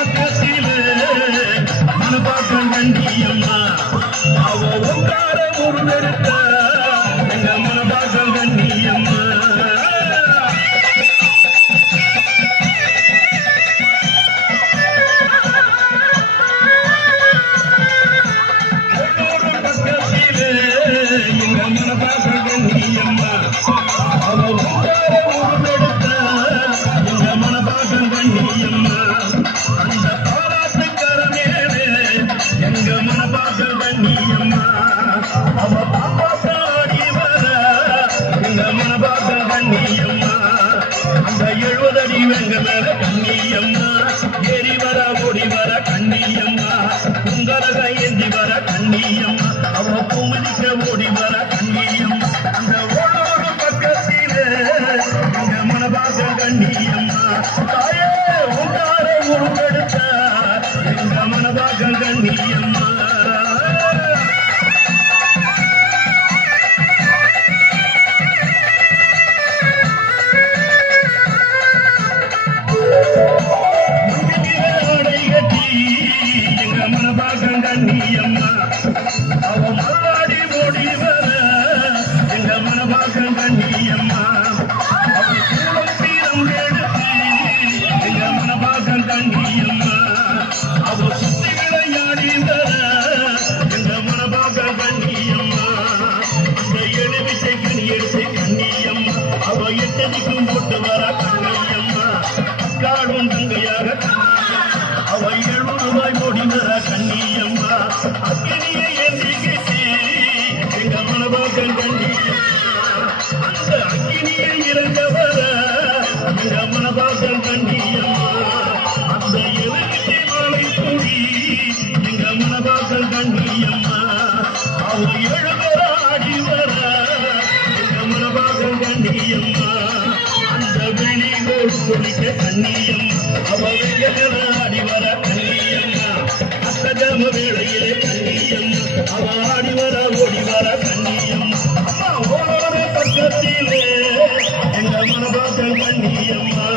பக்கத்திலே மனபாக்கம் கண்டியம்மா அவ உட்கார முருகெடுத்த எங்க மனபாக்கம் கண்டியம்மா பக்கத்திலே எங்க மனபாக்கம் கண்டியம்மா அவ உட்கார முருகெடுத்த எங்க மனபாக்கம் கண்டியம்மா அந்த பாராட்டுக்கரமேலே எங்க மனபாக்கம் கண்டியம்மா அவ பாப்பாடி வர எங்க மனபாக்கம் கண்டியம்மா அந்த 70 அடி வெங்க மேல கண்ணியம்மா ஏறி வர ஓடி வர கண்ணியம்மா உங்களக ஏந்தி வர கண்ணியம்மா அவ பூமிதிக்க ஓடி வர கண்ணியம்மா அந்த ஓடோடு பக்கத்திலே எங்க மனபாக்கம் கண்ணியம்மா தாயே உண்டார உருவெடுத்த எங்க மனபாக்கம் கண்ணியம்மா எங்க மனபாக்கம் கண்ணியம்மா அவ மல்லாடி ஓடி வர எங்க மனபாக்கம் கண்ணியம்மா அவ கூடம் தீரம் எடுத்து எங்க மனபாக்கம் கண்ணியம்மா அவ சுத்தி விளையாடி வர எங்க மனபாக்கம் கண்ணியம்மா அந்த எழுவிசை கனி எடுத்து கண்ணியம்மா அவ எட்டதிக்கும் போட்டு வர கண்ணியம்மா காடும் தங்கையாக அவ 700 ரூபாய் ஓடி வர கண்ணியம்மா அக்கினியை ஏந்திக்கிட்டு எங்க மனபாக்கம் கண்ணியம்மா அந்த அக்கினியை இறங்க வர எங்க மனபாக்கம் கண்ணியம்மா அந்த எழுவிசை மாலை கூடி எங்க மனபாக்கம் கண்ணியம்மா அவ 7 பேர் ஆடி வர எங்க மனபாக்கம் கண்ணியம்மா அந்த வெளிகோடு சொல்லிக்க கண்ணியம்மா அவ வெள்ளகர ஆடி வர கண்ணியம்மா அத்தஜம வேளையிலே கண்ணியம்மா அவ ஆடி வர ஓடி வர கண்ணியம்மா அம்மா ஓடோட பக்கத்திலே எங்க மனபாக்கம் கண்ணியம்மா